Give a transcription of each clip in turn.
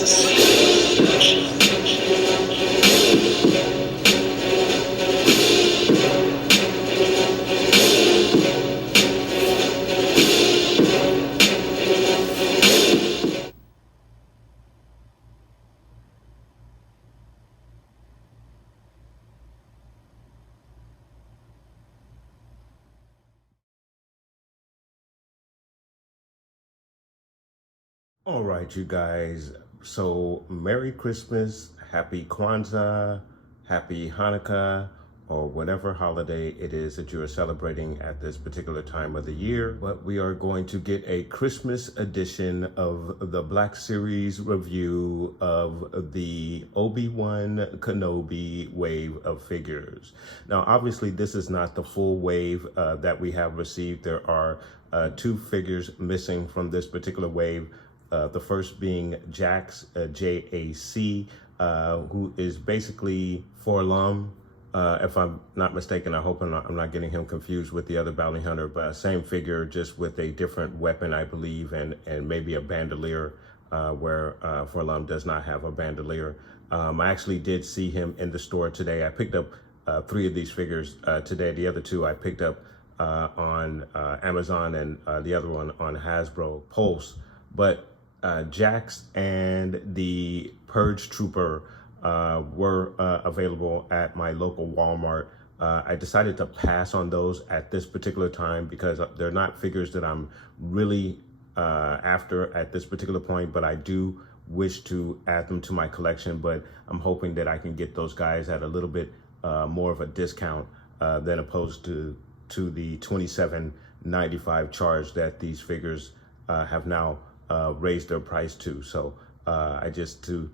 All right, you guys. So, Merry Christmas, Happy Kwanzaa, Happy Hanukkah, or whatever holiday it is that you are celebrating at this particular time of the year. But we are going to get a Christmas edition of the Black Series review of the Obi Wan Kenobi wave of figures. Now, obviously, this is not the full wave that we have received. There are two figures missing from this particular wave. The first being Jax, J-A-C, who is basically Forlum. If I'm not mistaken, I hope I'm not getting him confused with the other bounty hunter, but same figure, just with a different weapon, I believe, and maybe a bandolier, where Forlum does not have a bandolier. I actually did see him in the store today. I picked up 3 of these figures today. The other 2 I picked up on Amazon, and the other one on Hasbro Pulse. But Jax and the Purge Trooper were available at my local Walmart. I decided to pass on those at this particular time because they're not figures that I'm really after at this particular point, but I do wish to add them to my collection. But I'm hoping that I can get those guys at a little bit more of a discount than opposed to the $27.95 charge that these figures have now raised their price to. So I just to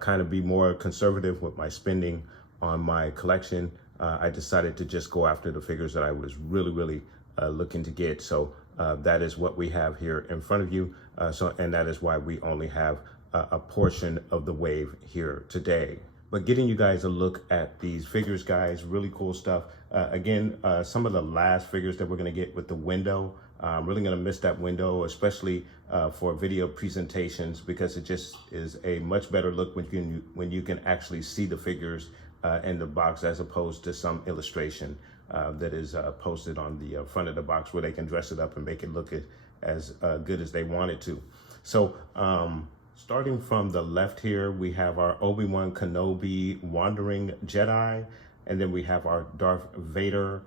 kind of be more conservative with my spending on my collection, I decided to just go after the figures that I was really looking to get. So that is what we have here in front of you. And that is why we only have a portion of the wave here today. But getting you guys a look at these figures, guys, really cool stuff. Again, some of the last figures that we're gonna get with the window. I'm really gonna miss that window, especially for video presentations, because it just is a much better look when you can actually see the figures in the box, as opposed to some illustration that is posted on the front of the box where they can dress it up and make it look as good as they want it to. So starting from the left here, we have our Obi Wan Kenobi Wandering Jedi, and then we have our Darth Vader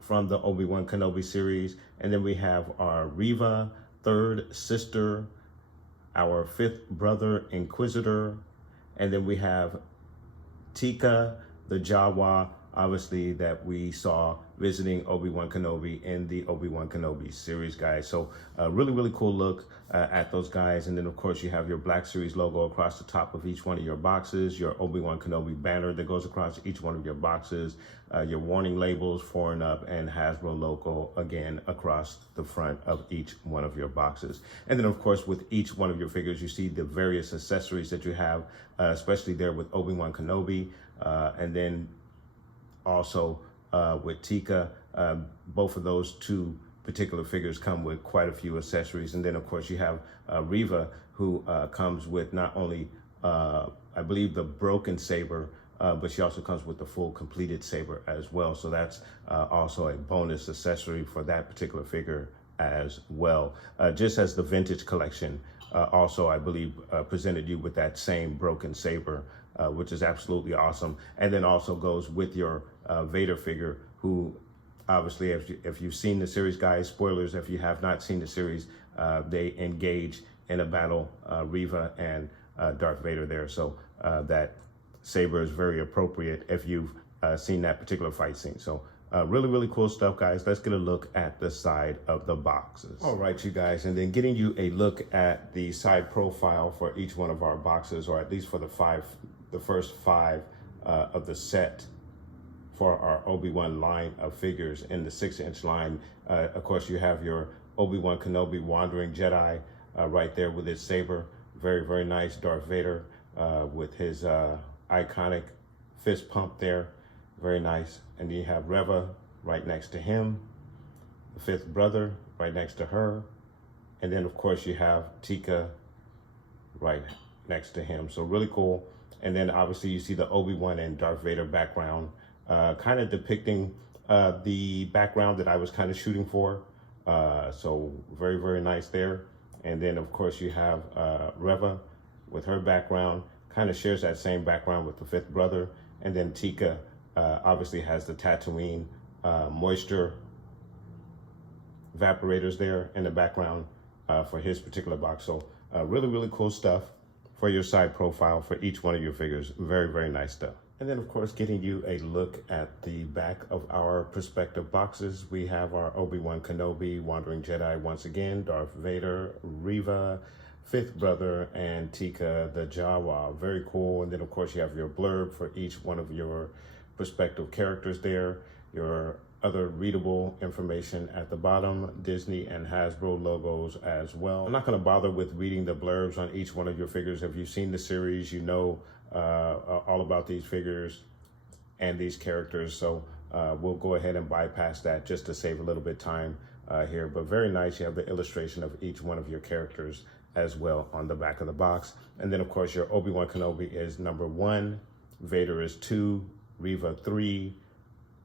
from the Obi Wan Kenobi series, and then we have our Reva, third sister, our 5th brother Inquisitor, and then we have Tika, the Jawa, obviously, that we saw visiting Obi Wan Kenobi in the Obi Wan Kenobi series, guys. So really cool look at those guys. And then of course you have your Black Series logo across the top of each one of your boxes, your Obi Wan Kenobi banner that goes across each one of your boxes, your warning labels, 4+Up, and Hasbro logo again across the front of each one of your boxes. And then of course with each one of your figures, you see the various accessories that you have, especially there with Obi Wan Kenobi, and then also with Tika. Both of those 2 particular figures come with quite a few accessories. And then of course you have Reva, who comes with not only, I believe, the broken saber, but she also comes with the full completed saber as well. So that's also a bonus accessory for that particular figure as well. Just as the vintage collection also, I believe, presented you with that same broken saber, which is absolutely awesome. And then also goes with your Vader figure, who obviously, if you've seen the series, guys, spoilers, if you have not seen the series, they engage in a battle, Reva and Darth Vader there. So that saber is very appropriate if you've seen that particular fight scene. So really cool stuff, guys. Let's get a look at the side of the boxes. All right, you guys, and then getting you a look at the side profile for each one of our boxes, or at least for the first 5 of the set for our Obi-Wan line of figures in the 6-inch line. Of course, you have your Obi Wan Kenobi Wandering Jedi right there with his saber. Very nice. Darth Vader with his iconic fist pump there. Very nice. And then you have Reva right next to him, the 5th brother right next to her. And then of course you have Tika right next to him. So really cool. And then obviously you see the Obi Wan and Darth Vader background, kind of depicting the background that I was kind of shooting for. So very, very nice there. And then of course you have Reva with her background, kind of shares that same background with the fifth brother. And then Tika obviously has the Tatooine moisture evaporators there in the background for his particular box. So really, really cool stuff for your side profile for each one of your figures. Very, very nice stuff. And then of course, getting you a look at the back of our perspective boxes, we have our Obi Wan Kenobi, Wandering Jedi once again, Darth Vader, Reva, fifth brother, and Tika the Jawa. Very cool. And then of course you have your blurb for each one of your perspective characters there, your other readable information at the bottom, Disney and Hasbro logos as well. I'm not going to bother with reading the blurbs on each one of your figures. If you've seen the series, you know all about these figures and these characters. So we'll go ahead and bypass that just to save a little bit time here. But very nice. You have the illustration of each one of your characters as well on the back of the box. And then of course your Obi Wan Kenobi is number 1, Vader is 2, Reva 3,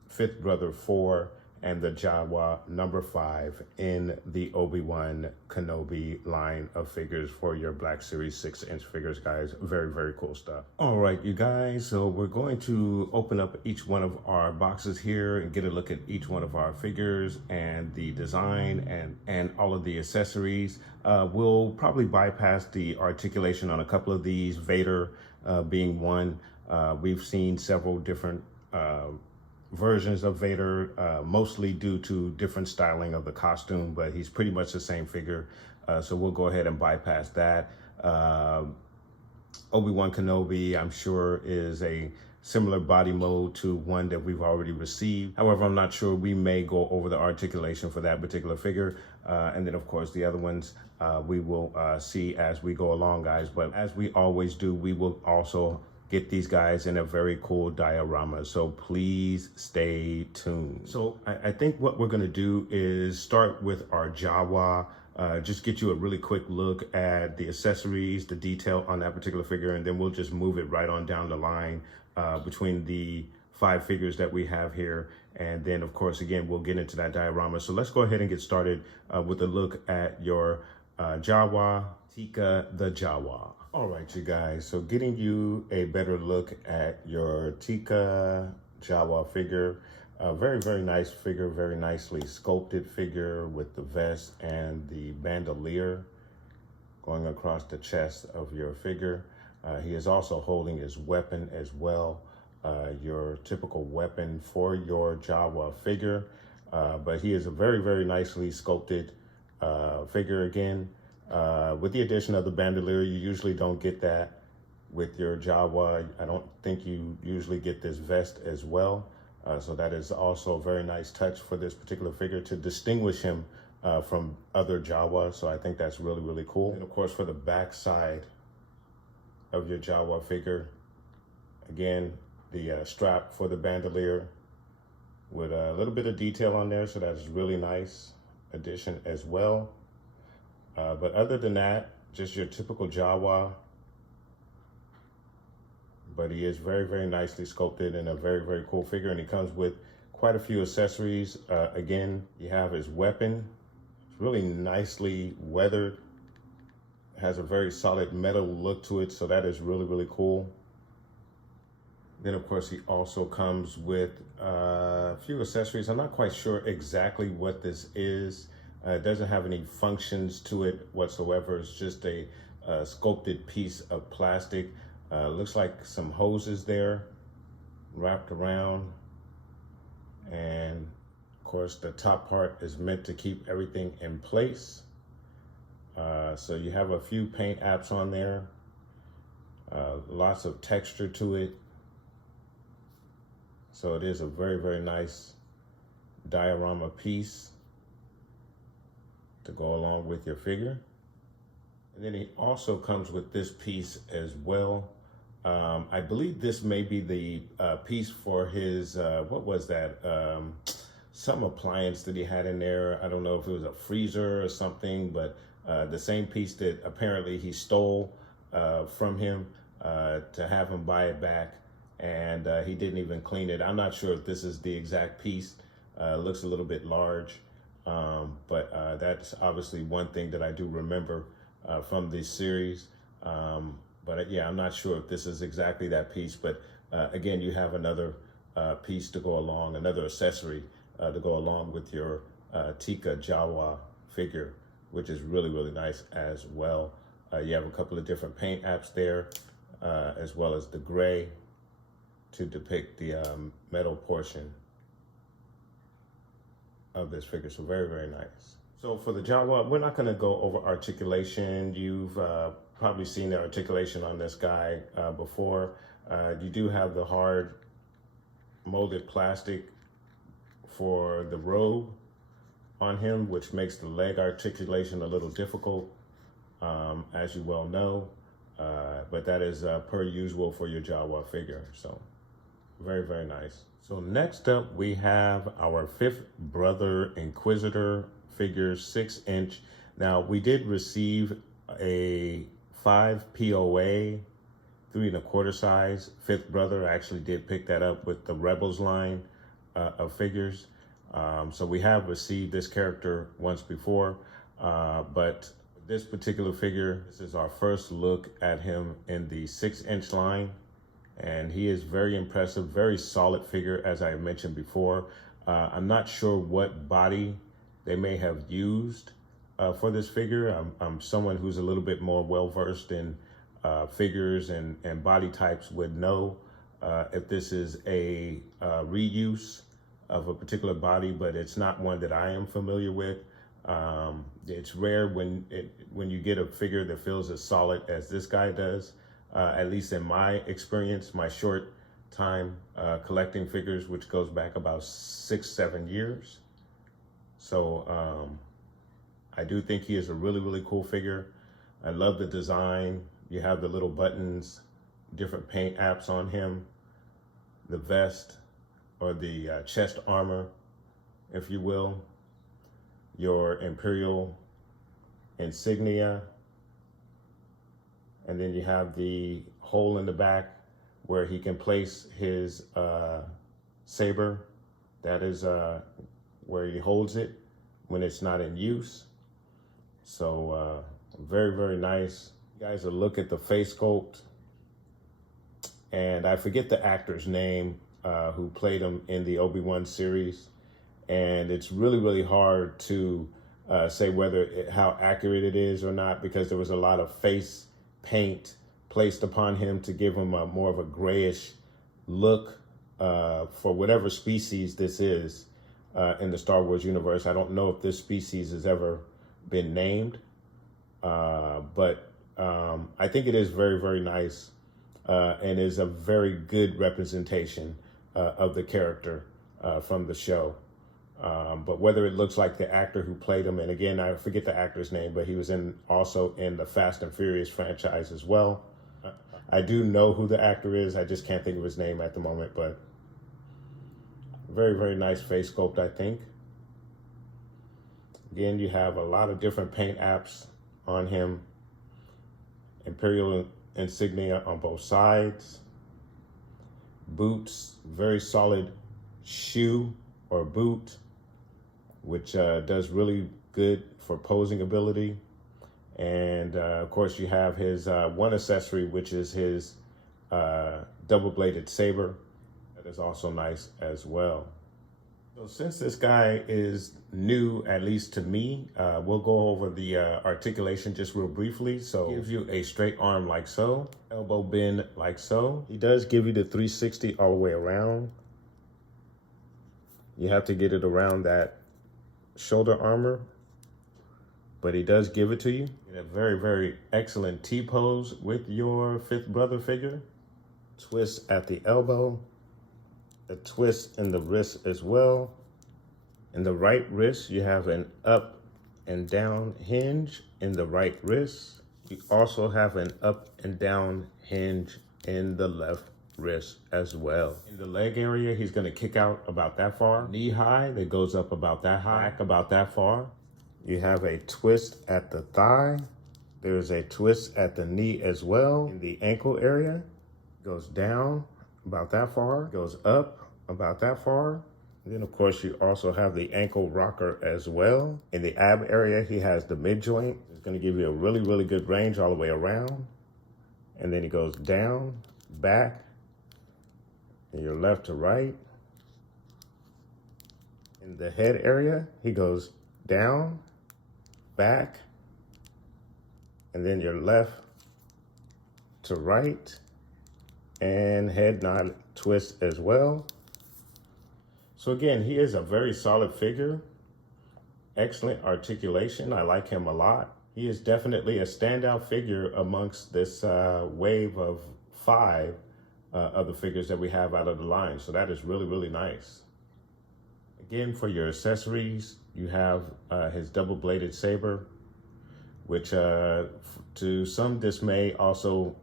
fifth brother 4, and the Jawa number 5 in the Obi Wan Kenobi line of figures for your Black Series 6-inch figures, guys. Very, very cool stuff. All right, you guys, so we're going to open up each one of our boxes here and get a look at each one of our figures and the design and all of the accessories. We'll probably bypass the articulation on a couple of these, Vader being one. We've seen several different versions of Vader, mostly due to different styling of the costume, but he's pretty much the same figure. So we'll go ahead and bypass that. Obi Wan Kenobi, I'm sure, is a similar body mode to one that we've already received. However, I'm not sure. We may go over the articulation for that particular figure. And then, of course, the other ones we will see as we go along, guys. But as we always do, we will also get these guys in a very cool diorama. So please stay tuned. So I think what we're gonna do is start with our Jawa, just get you a really quick look at the accessories, the detail on that particular figure, and then we'll just move it right on down the line between the 5 figures that we have here. And then of course, again, we'll get into that diorama. So let's go ahead and get started with a look at your Jawa, Tika the Jawa. All right, you guys, so getting you a better look at your Tika Jawa figure. Very, very nice figure, very nicely sculpted figure with the vest and the bandolier going across the chest of your figure. He is also holding his weapon as well, your typical weapon for your Jawa figure. But he is a very, very nicely sculpted figure again. With the addition of the bandolier, you usually don't get that with your Jawa. I don't think you usually get this vest as well. So that is also a very nice touch for this particular figure to distinguish him from other Jawas. So I think that's really, really cool. And of course, for the back side of your Jawa figure, again, the strap for the bandolier with a little bit of detail on there. So that is really nice addition as well. But other than that, just your typical Jawa. But he is very, very nicely sculpted and a very, very cool figure. And he comes with quite a few accessories. Again, you have his weapon. It's really nicely weathered. Has a very solid metal look to it. So that is really, really cool. Then, of course, he also comes with a few accessories. I'm not quite sure exactly what this is. It doesn't have any functions to it whatsoever. It's just a sculpted piece of plastic. Looks like some hoses there wrapped around. And of course, the top part is meant to keep everything in place. So you have a few paint apps on there. Lots of texture to it. So it is a very, very nice diorama piece to go along with your figure. And then he also comes with this piece as well. I believe this may be the piece for his, what was that? Some appliance that he had in there. I don't know if it was a freezer or something, but the same piece that apparently he stole from him to have him buy it back, and he didn't even clean it. I'm not sure if this is the exact piece. Looks a little bit large, but that's obviously one thing that I do remember from this series. But yeah, I'm not sure if this is exactly that piece, but again, you have another piece to go along, another accessory to go along with your Tika Jawa figure, which is really, really nice as well. You have a couple of different paint apps there, as well as the gray to depict the metal portion of this figure. So very, very nice. So for the Jawa, we're not going to go over articulation. You've probably seen the articulation on this guy before. You do have the hard molded plastic for the robe on him, which makes the leg articulation a little difficult, as you well know. But that is per usual for your Jawa figure. So very, very nice. So next up, we have our fifth brother Inquisitor figure, 6-inch. Now, we did receive a 5 POA, 3¼ size fifth brother. I actually did pick that up with the Rebels line of figures. So we have received this character once before, but this particular figure, this is our first look at him in the 6-inch line. And he is very impressive, very solid figure, as I mentioned before. I'm not sure what body they may have used for this figure. I'm someone who's a little bit more well-versed in figures and body types would know if this is a reuse of a particular body, but it's not one that I am familiar with. It's rare when you get a figure that feels as solid as this guy does. At least in my experience, my short time collecting figures, which goes back about 6-7 years. So I do think he is a really, really cool figure. I love the design. You have the little buttons, different paint apps on him, the vest or the chest armor, if you will, your Imperial insignia. And then you have the hole in the back where he can place his saber. That is where he holds it when it's not in use. So very, very nice. You guys will look at the face sculpt. And I forget the actor's name who played him in the Obi Wan series. And it's really, really hard to say how accurate it is or not, because there was a lot of face paint placed upon him to give him more of a grayish look for whatever species this is in the Star Wars universe. I don't know if this species has ever been named, but I think it is very, very nice and is a very good representation of the character from the show. But whether it looks like the actor who played him, and again, I forget the actor's name, but he was also in the Fast and Furious franchise as well. I do know who the actor is. I just can't think of his name at the moment, but very, very nice face sculpt, I think. Again, you have a lot of different paint apps on him. Imperial insignia on both sides. Boots, very solid shoe or boot, which does really good for posing ability. And of course you have his one accessory, which is his double-bladed saber. That is also nice as well. So since this guy is new, at least to me, we'll go over the articulation just real briefly. So it gives you a straight arm like so, elbow bend like so. He does give you the 360 all the way around. You have to get it around that shoulder armor, but he does give it to you in a very, very excellent T-pose with your fifth brother figure. Twist at the elbow, a twist in the wrist as well. In the right wrist, you have an up and down hinge in the right wrist. You also have an up and down hinge in the left wrist as well. In the leg area, he's going to kick out about that far. Knee high, that goes up about that high, back about that far. You have a twist at the thigh, There's a twist at the knee as well. In the ankle area, goes down about that far, goes up about that far. And then of course you also have the ankle rocker as well. In the ab area, he has the mid joint. It's gonna give you a really, really good range all the way around. And then he goes down, back, and your left to right. In the head area, he goes down, back, and then your left to right, and head nod twist as well. So again, he is a very solid figure, excellent articulation. I like him a lot. He is definitely a standout figure amongst this wave of 5 other figures that we have out of the line. So that is really, really nice. Again, for your accessories, you have his double-bladed saber, which to some dismay also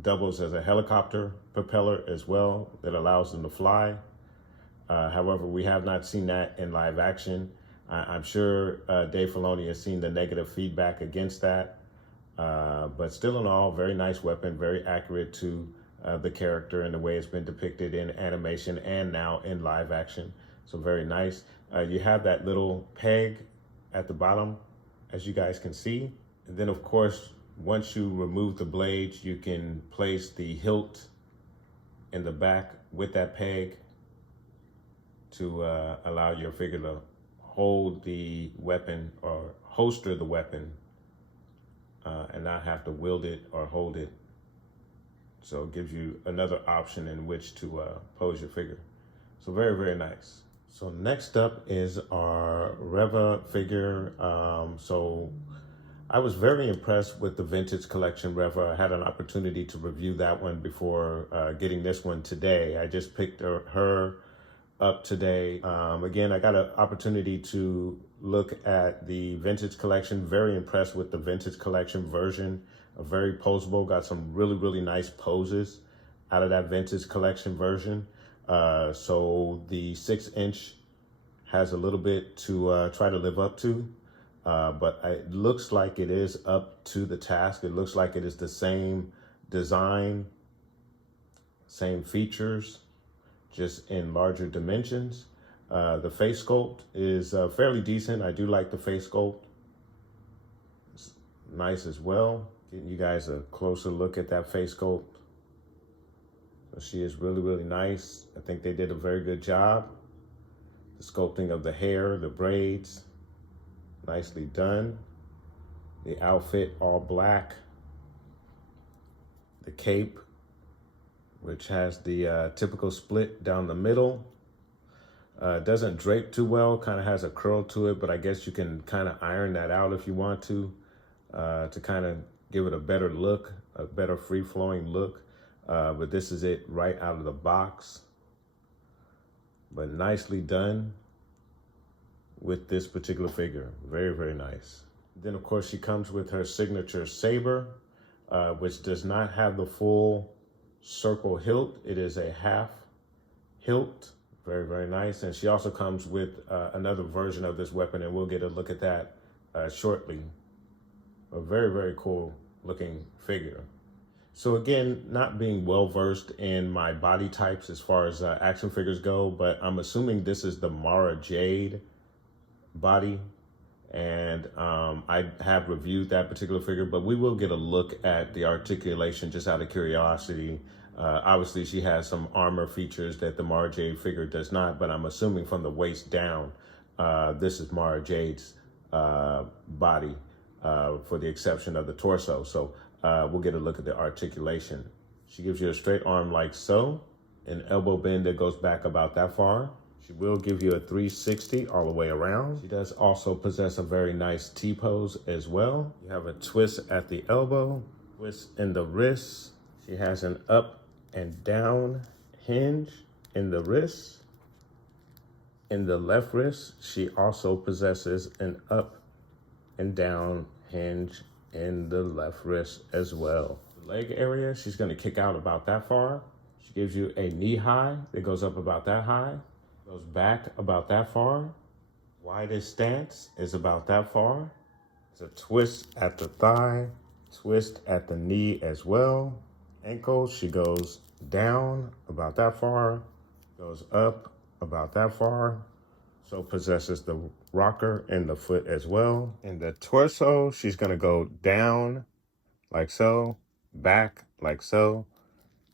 doubles as a helicopter propeller as well that allows them to fly. However, we have not seen that in live action. I'm sure Dave Filoni has seen the negative feedback against that. But still in all, very nice weapon, very accurate to the character and the way it's been depicted in animation and now in live action. So very nice. You have that little peg at the bottom, as you guys can see. And then of course, once you remove the blades, you can place the hilt in the back with that peg to allow your figure to hold the weapon or holster the weapon and not have to wield it or hold it. So it gives you another option in which to pose your figure. So very, very nice. So next up is our Reva figure. So I was very impressed with the vintage collection Reva. I had an opportunity to review that one before getting this one today. I just picked her up today. Again, I got an opportunity to look at the vintage collection. Very impressed with the vintage collection version. Very poseable, got some really, really nice poses out of that vintage collection version. So the 6-inch has a little bit to try to live up to, but it looks like it is up to the task. It looks like it is the same design, same features, just in larger dimensions. The face sculpt is fairly decent. I do like the face sculpt. It's nice as well. Getting you guys a closer look at that face sculpt. So she is really, really nice. I think they did a very good job. The sculpting of the hair, the braids, nicely done. The outfit, all black. The cape, which has the typical split down the middle. Doesn't drape too well, kind of has a curl to it, but I guess you can kind of iron that out if you want to kind of give it a better look, a better free-flowing look. But this is it right out of the box. But nicely done with this particular figure. Very, very nice. Then of course she comes with her signature saber, which does not have the full circle hilt. It is a half hilt. Very, very nice. And she also comes with another version of this weapon, and we'll get a look at that shortly. A very, very cool looking figure. So again, not being well versed in my body types as far as action figures go, but I'm assuming this is the Mara Jade body. And I have reviewed that particular figure, but we will get a look at the articulation just out of curiosity. Obviously, she has some armor features that the Mara Jade figure does not, but I'm assuming from the waist down, this is Mara Jade's body, for the exception of the torso. So we'll get a look at the articulation. She gives you a straight arm like so, an elbow bend that goes back about that far. She will give you a 360 all the way around. She does also possess a very nice T-pose as well. You have a twist at the elbow, twist in the wrist. She has an up and down hinge in the wrist. In the left wrist, she also possesses an up and down hinge in the left wrist as well. The leg area, she's gonna kick out about that far. She gives you a knee high that goes up about that high, goes back about that far. Widest stance is about that far. It's a twist at the thigh, twist at the knee as well. Ankle, she goes down about that far, goes up about that far. So possesses the rocker in the foot as well. In the torso, she's gonna go down like so, back like so.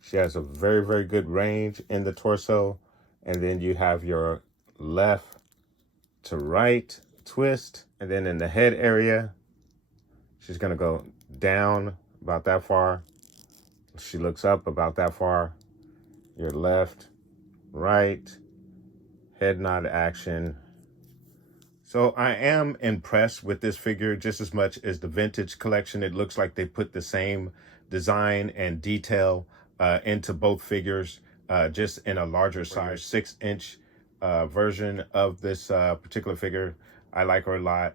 She has a very, very good range in the torso. And then you have your left to right twist. And then in the head area, she's gonna go down about that far. She looks up about that far. Your left, right, head nod action. So I am impressed with this figure just as much as the vintage collection. It looks like they put the same design and detail into both figures, just in a larger size, 6-inch version of this particular figure. I like her a lot.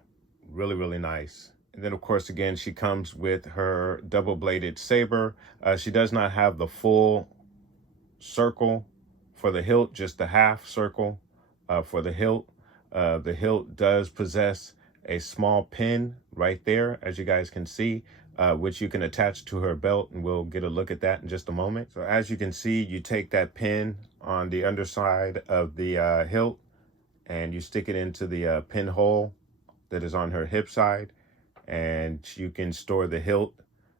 Really, really nice. And then, of course, again, she comes with her double-bladed saber. She does not have the full circle for the hilt, just the half circle for the hilt. The hilt does possess a small pin right there, as you guys can see, which you can attach to her belt, and we'll get a look at that in just a moment. So as you can see, you take that pin on the underside of the hilt and you stick it into the pinhole that is on her hip side, and you can store the hilt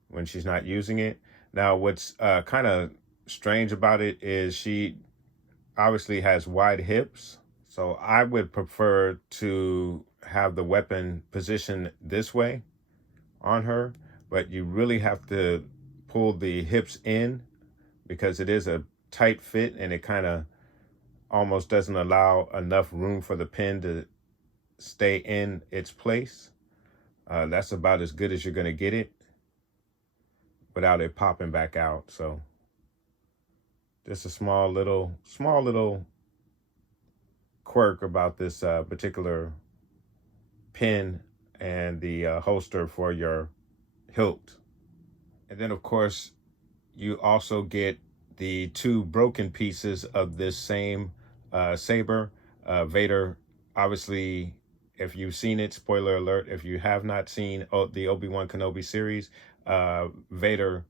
when she's not using it. Now, what's kind of strange about it is she obviously has wide hips. So I would prefer to have the weapon positioned this way on her, but you really have to pull the hips in because it is a tight fit and it kind of almost doesn't allow enough room for the pin to stay in its place. That's about as good as you're going to get it without it popping back out. So just a small little quirk about this particular pin and the holster for your hilt. And then, of course, you also get the 2 broken pieces of this same saber. Vader, obviously, if you've seen it, spoiler alert, if you have not seen the Obi Wan Kenobi series, Vader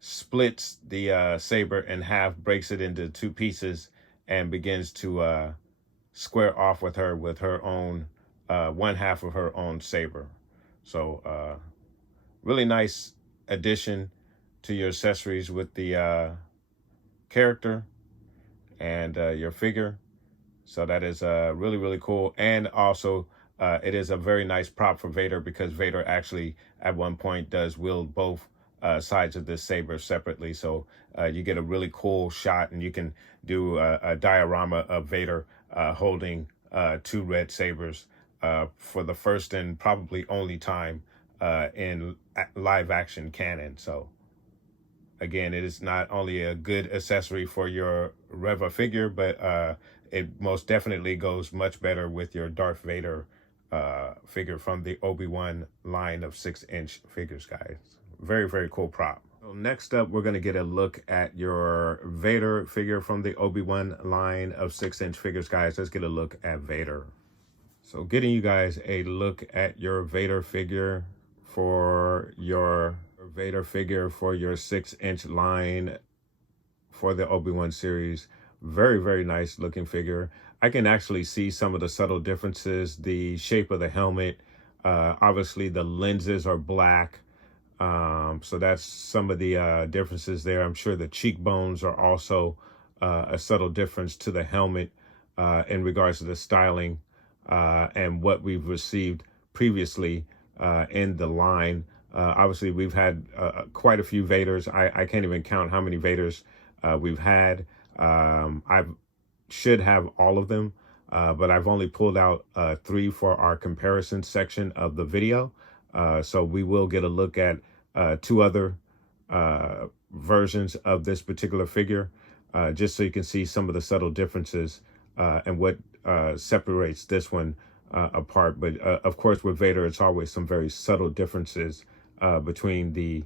splits the saber in half, breaks it into 2 pieces, and begins to square off with her own one half of her own saber. So really nice addition to your accessories with the character and your figure. So that is really, really cool. And also it is a very nice prop for Vader, because Vader actually at one point does wield both sides of this saber separately. So you get a really cool shot, and you can do a diorama of Vader holding 2 red sabers for the first and probably only time in live action canon. So again, it is not only a good accessory for your Reva figure, but it most definitely goes much better with your Darth Vader figure from the Obi Wan line of 6-inch figures, guys. Very, very cool prop. So next up, we're going to get a look at your Vader figure from the Obi Wan line of 6-inch figures, guys. Let's get a look at Vader. So getting you guys a look at your Vader figure for your 6-inch line for the Obi Wan series. Very, very nice looking figure. I can actually see some of the subtle differences. The shape of the helmet, obviously the lenses are black. So that's some of the differences there. I'm sure the cheekbones are also a subtle difference to the helmet in regards to the styling and what we've received previously in the line. Obviously, we've had quite a few Vaders. I can't even count how many Vaders we've had. I should have all of them, but I've only pulled out 3 for our comparison section of the video. So we will get a look at 2 other versions of this particular figure, just so you can see some of the subtle differences and what separates this one apart. But of course, with Vader, it's always some very subtle differences between the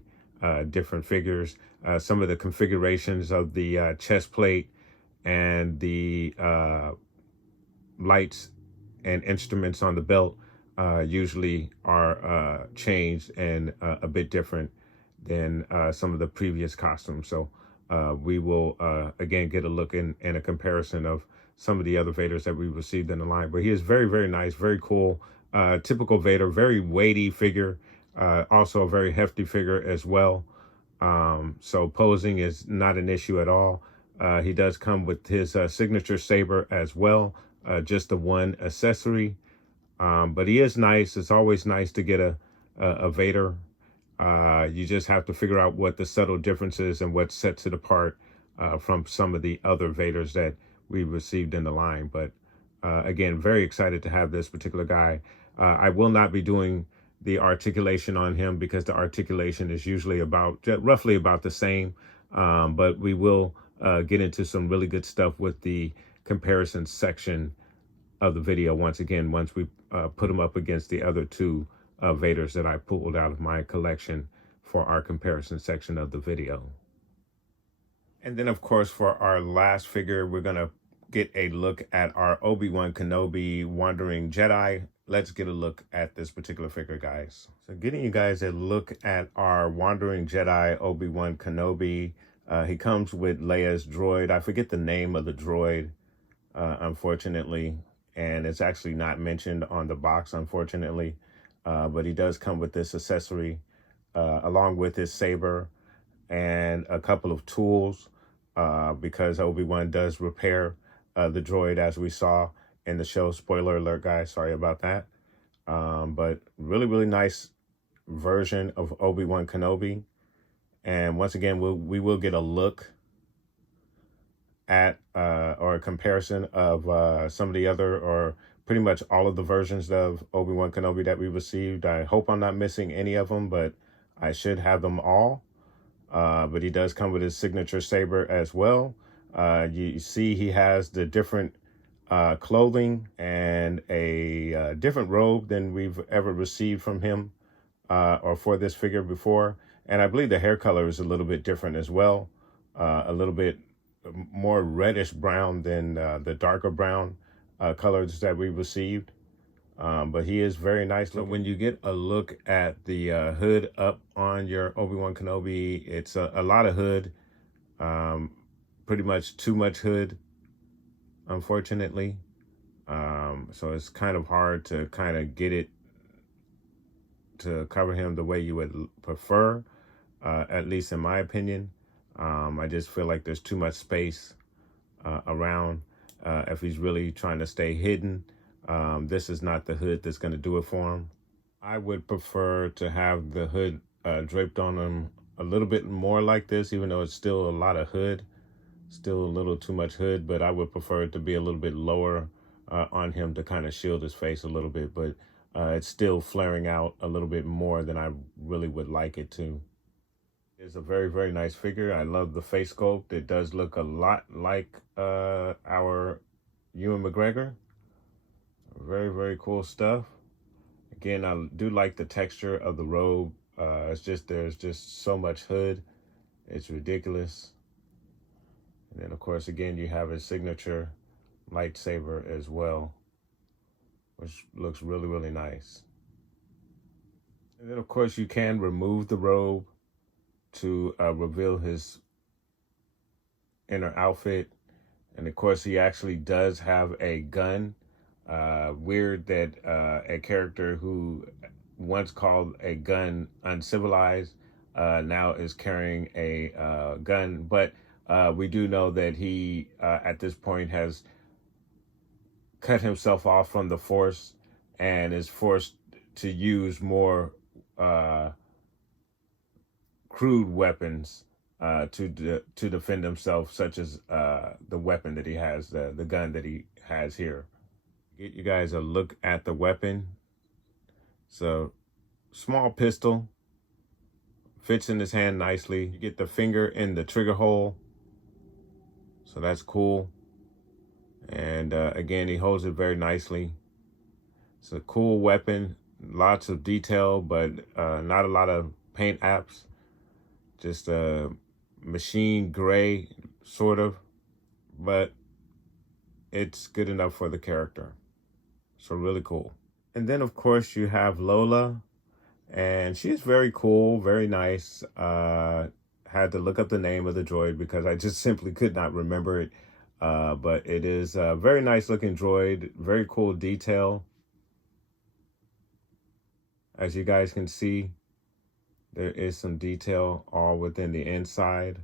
different figures. Some of the configurations of the chest plate and the lights and instruments on the belt usually are changed and a bit different than some of the previous costumes. So we will again get a look and a comparison of some of the other Vaders that we received in the line. But he is very, very nice, very cool, typical Vader, very weighty figure, also a very hefty figure as well. So posing is not an issue at all. He does come with his signature saber as well, just the one accessory. But he is nice. It's always nice to get a Vader. You just have to figure out what the subtle differences and what sets it apart from some of the other Vaders that we received in the line. But again, very excited to have this particular guy. I will not be doing the articulation on him because the articulation is usually roughly about the same. But we will get into some really good stuff with the comparison section of the video once we put them up against the other two Vaders that I pulled out of my collection for our comparison section of the video. And then, of course, for our last figure, we're going to get a look at our Obi Wan Kenobi Wandering Jedi. Let's get a look at this particular figure, guys. So getting you guys a look at our Wandering Jedi Obi Wan Kenobi. He comes with Leia's droid. I forget the name of the droid, unfortunately. And it's actually not mentioned on the box, unfortunately. But he does come with this accessory along with his saber and a couple of tools because Obi-Wan does repair the droid, as we saw in the show. Spoiler alert, guys. Sorry about that. But really, really nice version of Obi-Wan Kenobi. And once again, we will get a look at or a comparison of some of the other, or pretty much all of the versions of Obi-Wan Kenobi that we received. I hope I'm not missing any of them, but I should have them all. But he does come with his signature saber as well. You see he has the different clothing and a different robe than we've ever received from him or for this figure before. And I believe the hair color is a little bit different as well. A little bit more reddish brown than the darker brown colors that we received. But he is very nice. So when you get a look at the hood up on your Obi-Wan Kenobi, it's a lot of hood, pretty much too much hood, unfortunately. So it's kind of hard to kind of get it to cover him the way you would prefer, at least in my opinion. I just feel like there's too much space around if he's really trying to stay hidden. This is not the hood that's going to do it for him. I would prefer to have the hood draped on him a little bit more like this, even though it's still a lot of hood, still a little too much hood, but I would prefer it to be a little bit lower on him to kind of shield his face a little bit, but it's still flaring out a little bit more than I really would like it to. It's a very, very nice figure. I love the face sculpt. It does look a lot like our Ewan McGregor. Very, very cool stuff. Again, I do like the texture of the robe. It's just, there's just so much hood. It's ridiculous. And then, of course, again, you have his signature lightsaber as well, which looks really, really nice. And then, of course, you can remove the robe to reveal his inner outfit. And of course, he actually does have a gun. Weird that a character who once called a gun uncivilized now is carrying a gun. But we do know that he, at this point, has cut himself off from the Force and is forced to use more crude weapons to defend himself, such as the weapon that he has, the gun that he has here. Get you guys a look at the weapon. It's a small pistol, fits in his hand nicely. You get the finger in the trigger hole, so that's cool. And again, he holds it very nicely. It's a cool weapon, lots of detail, but not a lot of paint apps. Just a machine gray, sort of, but it's good enough for the character. So really cool. And then, of course, you have Lola, and she's very cool, very nice. Had to look up the name of the droid because I just simply could not remember it. But it is a very nice looking droid, very cool detail. As you guys can see, there is some detail all within the inside.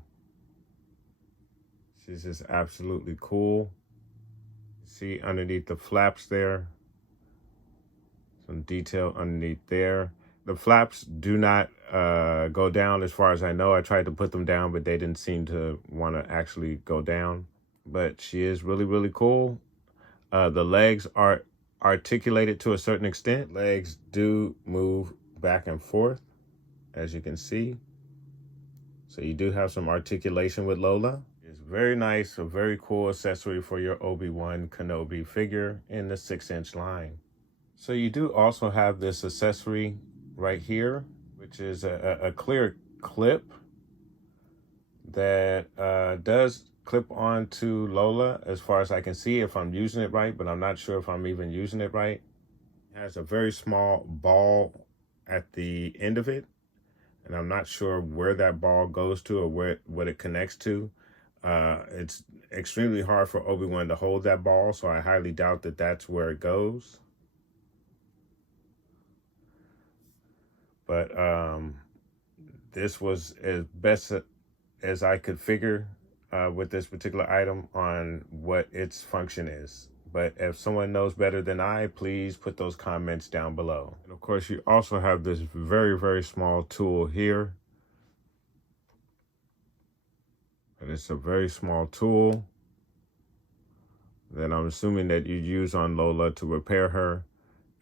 She's just absolutely cool. See underneath the flaps there, some detail underneath there. The flaps do not go down as far as I know. I tried to put them down, but they didn't seem to want to actually go down. But she is really, really cool. The legs are articulated to a certain extent. Legs do move back and forth, as you can see. So you do have some articulation with Lola. It's very nice, a very cool accessory for your Obi Wan Kenobi figure in the 6-inch line. So you do also have this accessory right here, which is a clear clip that does clip onto Lola as far as I can see if I'm using it right, but I'm not sure if I'm even using it right. It has a very small ball at the end of it, and I'm not sure where that ball goes to or what it connects to. It's extremely hard for Obi Wan to hold that ball, so I highly doubt that that's where it goes. But this was as best as I could figure with this particular item on what its function is. But if someone knows better than I, please put those comments down below. And of course, you also have this very, very small tool here. And it's a very small tool that I'm assuming that you use on Lola to repair her.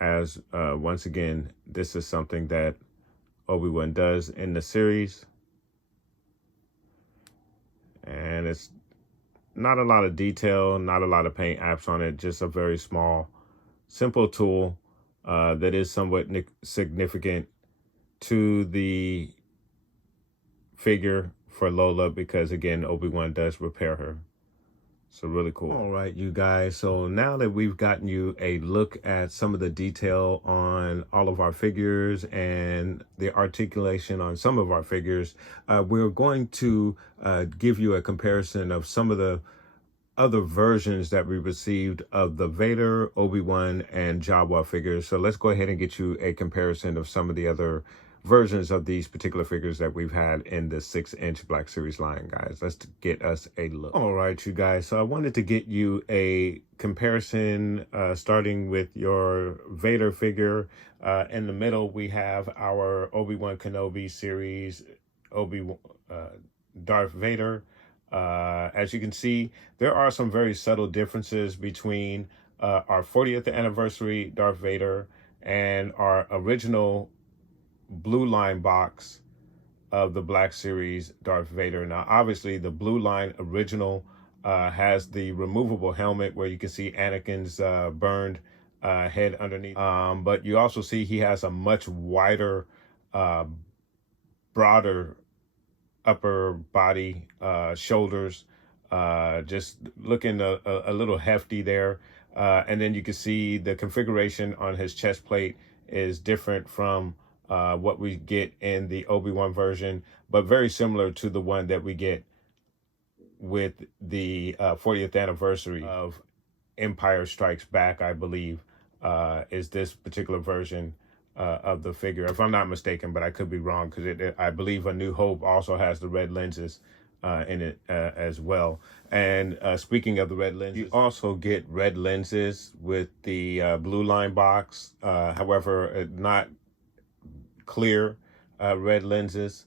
As once again, this is something that Obi Wan does in the series. And it's not a lot of detail, not a lot of paint apps on it, just a very small, simple tool that is somewhat significant to the figure for Lola because, again, Obi Wan does repair her. So really cool. All right, you guys. So now that we've gotten you a look at some of the detail on all of our figures and the articulation on some of our figures, we're going to give you a comparison of some of the other versions that we received of the Vader, Obi-Wan, and Jawa figures. So let's go ahead and get you a comparison of some of the other versions of these particular figures that we've had in the 6-inch Black Series line, guys. Let's get us a look. All right, you guys. So I wanted to get you a comparison starting with your Vader figure. In the middle, we have our Obi-Wan Kenobi series, Darth Vader. As you can see, there are some very subtle differences between our 40th anniversary Darth Vader and our original blue line box of the Black Series Darth Vader. Now, obviously, the blue line original has the removable helmet where you can see Anakin's burned head underneath. But you also see he has a much wider, broader upper body, shoulders, just looking a little hefty there. And then you can see the configuration on his chest plate is different from what we get in the Obi-Wan version, but very similar to the one that we get with the 40th anniversary of Empire Strikes Back, I believe, is this particular version of the figure, if I'm not mistaken, but I could be wrong because I believe A New Hope also has the red lenses in it as well. And speaking of the red lenses, you also get red lenses with the blue line box. However, not clear red lenses,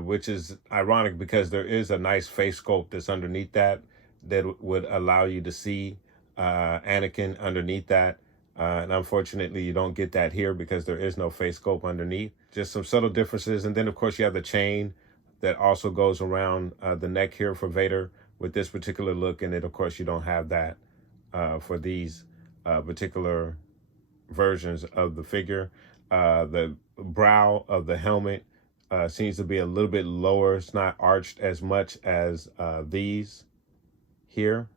which is ironic because there is a nice face sculpt that's underneath that would allow you to see Anakin underneath that. And unfortunately, you don't get that here because there is no face sculpt underneath. Just some subtle differences. And then, of course, you have the chain that also goes around the neck here for Vader with this particular look. And then, of course, you don't have that for these particular versions of the figure. The brow of the helmet seems to be a little bit lower. It's not arched as much as these here.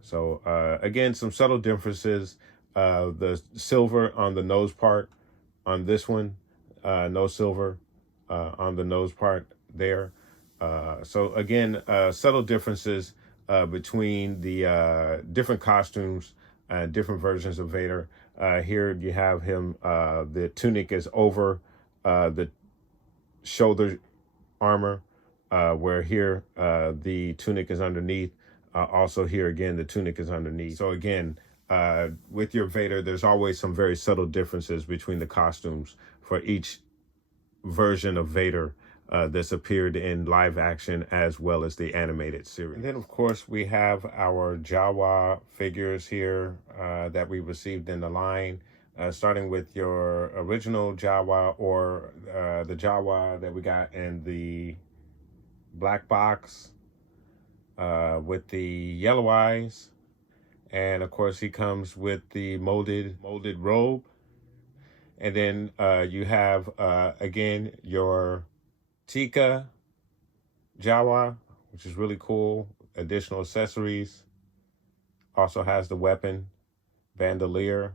So again, some subtle differences. The silver on the nose part on this one, no silver on the nose part there. So again, subtle differences between the different costumes, different versions of Vader. Here you have him. The tunic is over the shoulder armor, where here the tunic is underneath. Also here again, the tunic is underneath. So again, with your Vader, there's always some very subtle differences between the costumes for each version of Vader that's appeared in live action as well as the animated series. And then, of course, we have our Jawa figures here that we received in the line, starting with your original Jawa, or the Jawa that we got in the black box with the yellow eyes. And of course, he comes with the molded robe. And then you have, again, your Tika Jawa, which is really cool. Additional accessories. Also has the weapon, bandolier,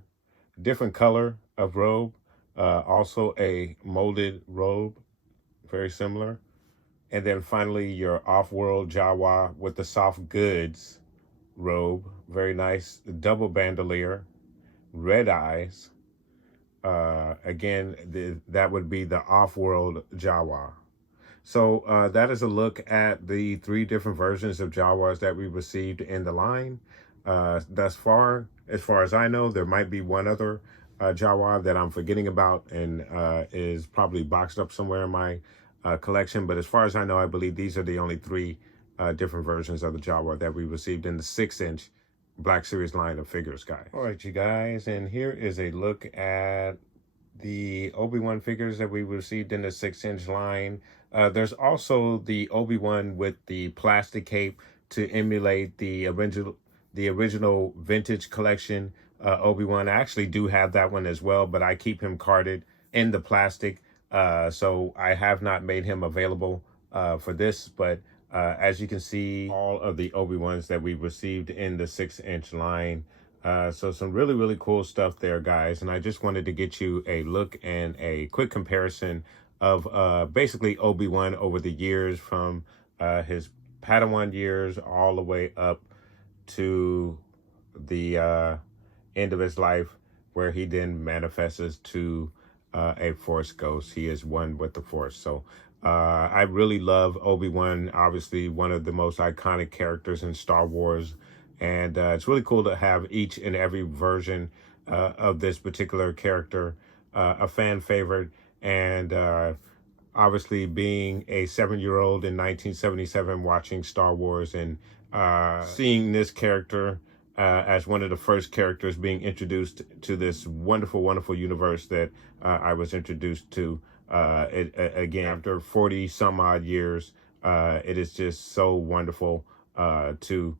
different color of robe. Also a molded robe, very similar. And then finally, your off-world Jawa with the soft goods robe. Very nice. Double bandolier, red eyes. Again, that would be the off-world Jawa. So that is a look at the 3 different versions of Jawas that we received in the line. Thus far, as far as I know, there might be one other Jawa that I'm forgetting about and is probably boxed up somewhere in my collection. But as far as I know, I believe these are the only 3 different versions of the Jawa that we received in the 6-inch Black Series line of figures, guys. All right, you guys, and here is a look at the Obi Wan figures that we received in the 6-inch line. There's also the Obi Wan with the plastic cape to emulate the original vintage collection Obi Wan. I actually do have that one as well, but I keep him carded in the plastic, so I have not made him available for this. But as you can see, all of the Obi Wans that we received in the 6-inch line. So some really, really cool stuff there, guys. And I just wanted to get you a look and a quick comparison of basically Obi Wan over the years, from his Padawan years all the way up to the end of his life, where he then manifests to a Force ghost. He is one with the Force. So I really love Obi Wan, obviously one of the most iconic characters in Star Wars. And it's really cool to have each and every version of this particular character a fan favorite. And obviously, being a 7-year-old in 1977 watching Star Wars and seeing this character as one of the first characters being introduced to this wonderful, wonderful universe that I was introduced to. Again, after 40 some odd years, it is just so wonderful to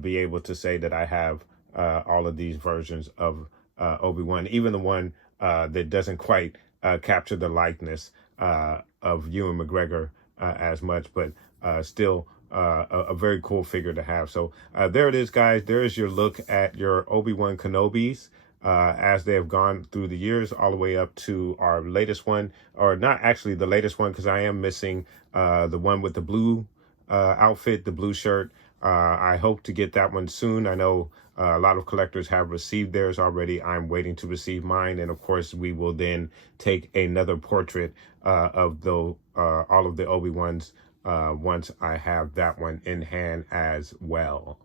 be able to say that I have all of these versions of Obi-Wan, even the one that doesn't quite capture the likeness of Ewan McGregor as much, but still a very cool figure to have. So there it is, guys. There is your look at your Obi-Wan Kenobis as they have gone through the years, all the way up to our latest one, or not actually the latest one, because I am missing the one with the blue outfit, the blue shirt. I hope to get that one soon. I know a lot of collectors have received theirs already. I'm waiting to receive mine. And of course, we will then take another portrait of all of the Obi-Wans once I have that one in hand as well.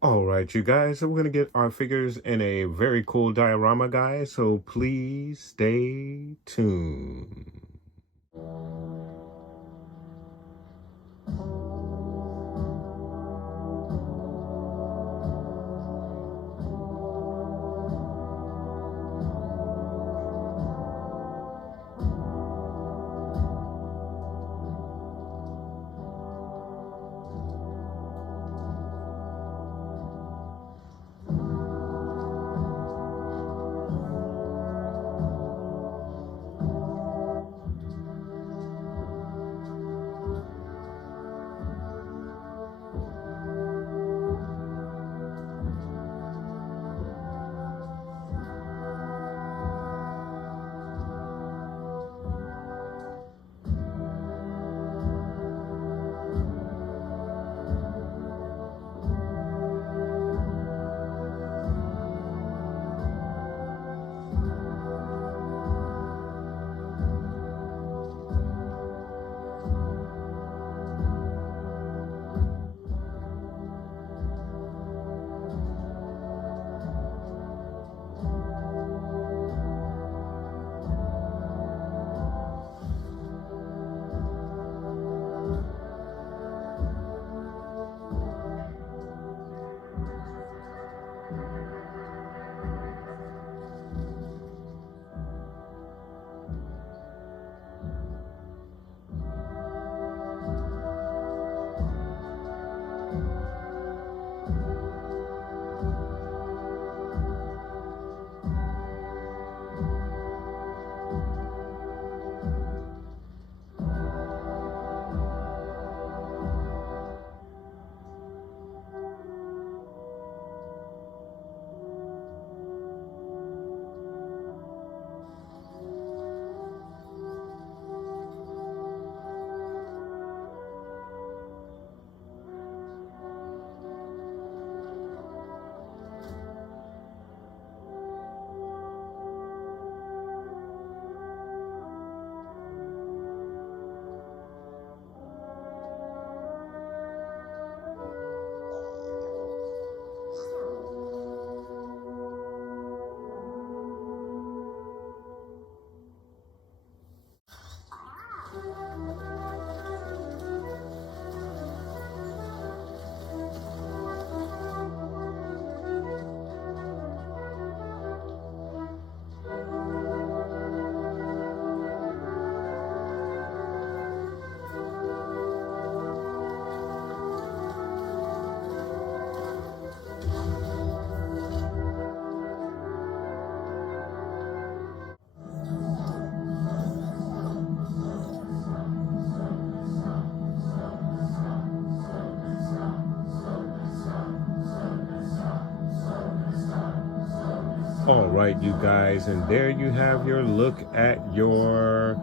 All right, you guys, so we're going to get our figures in a very cool diorama, guys. So please stay tuned. All right, you guys, and there you have your look at your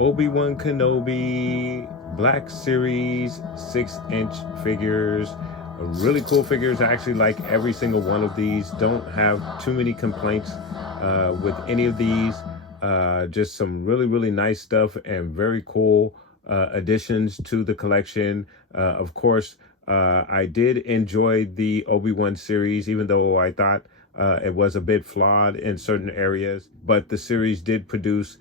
Obi Wan Kenobi Black Series 6-inch figures. Really cool figures. I actually like every single one of these. Don't have too many complaints with any of these. Just some really nice stuff and very cool additions to the collection. Of course, I did enjoy the Obi Wan series, even though I thought it was a bit flawed in certain areas, but the series did produce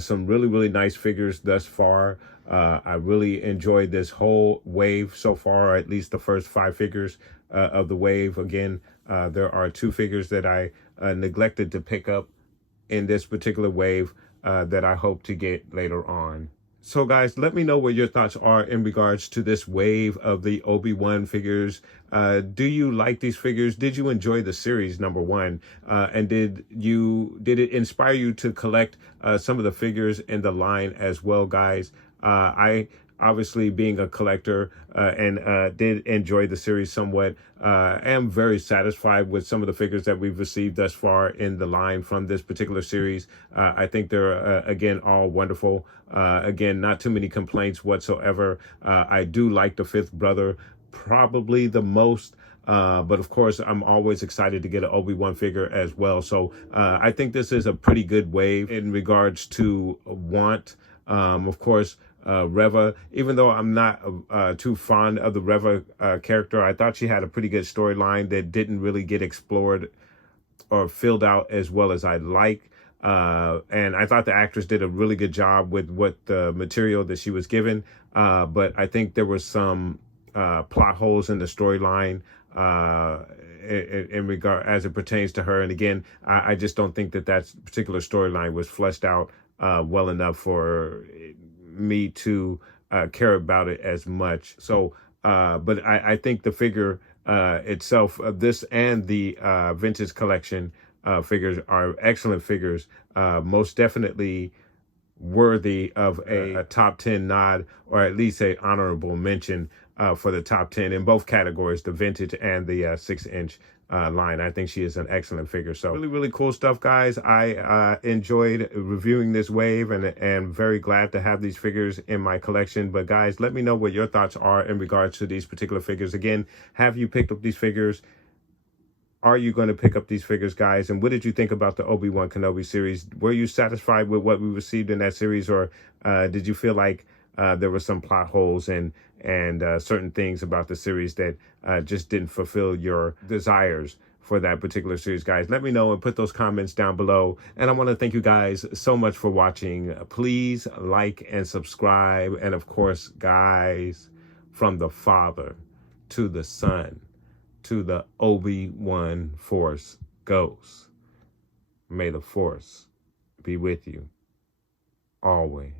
some really nice figures thus far. I really enjoyed this whole wave so far, at least the first 5 figures of the wave. Again, there are 2 figures that I neglected to pick up in this particular wave that I hope to get later on. So guys, let me know what your thoughts are in regards to this wave of the Obi-Wan figures. Do you like these figures? Did you enjoy the series, number one? And did it inspire you to collect some of the figures in the line as well, guys? I obviously, being a collector and did enjoy the series somewhat, am very satisfied with some of the figures that we've received thus far in the line from this particular series. I think they're, again, all wonderful. Again, not too many complaints whatsoever. I do like the 5th brother probably the most. But of course, I'm always excited to get an Obi-Wan figure as well. So I think this is a pretty good wave in regards to want. Of course, Reva, even though I'm not too fond of the Reva character, I thought she had a pretty good storyline that didn't really get explored or filled out as well as I'd like. And I thought the actress did a really good job with what the material that she was given. But I think there was some plot holes in the storyline in regard as it pertains to her. And again, I just don't think that particular storyline was fleshed out well enough for me to care about it as much. So, but I think the figure itself, this and the vintage collection figures are excellent figures. Most definitely worthy of a top 10 nod, or at least a honorable mention for the top 10 in both categories, the vintage and the 6-inch line. I think she is an excellent figure. So really cool stuff, guys. I enjoyed reviewing this wave and very glad to have these figures in my collection. But guys, let me know what your thoughts are in regards to these particular figures. Again, have you picked up these figures? Are you going to pick up these figures, guys? And what did you think about the Obi-Wan Kenobi series? Were you satisfied with what we received in that series, or did you feel like there were some plot holes and certain things about the series that just didn't fulfill your desires for that particular series, guys? Let me know and put those comments down below. And I want to thank you guys so much for watching. Please like and subscribe. And of course, guys, from the Father to the Son to the Obi-Wan Force Ghost, may the Force be with you always.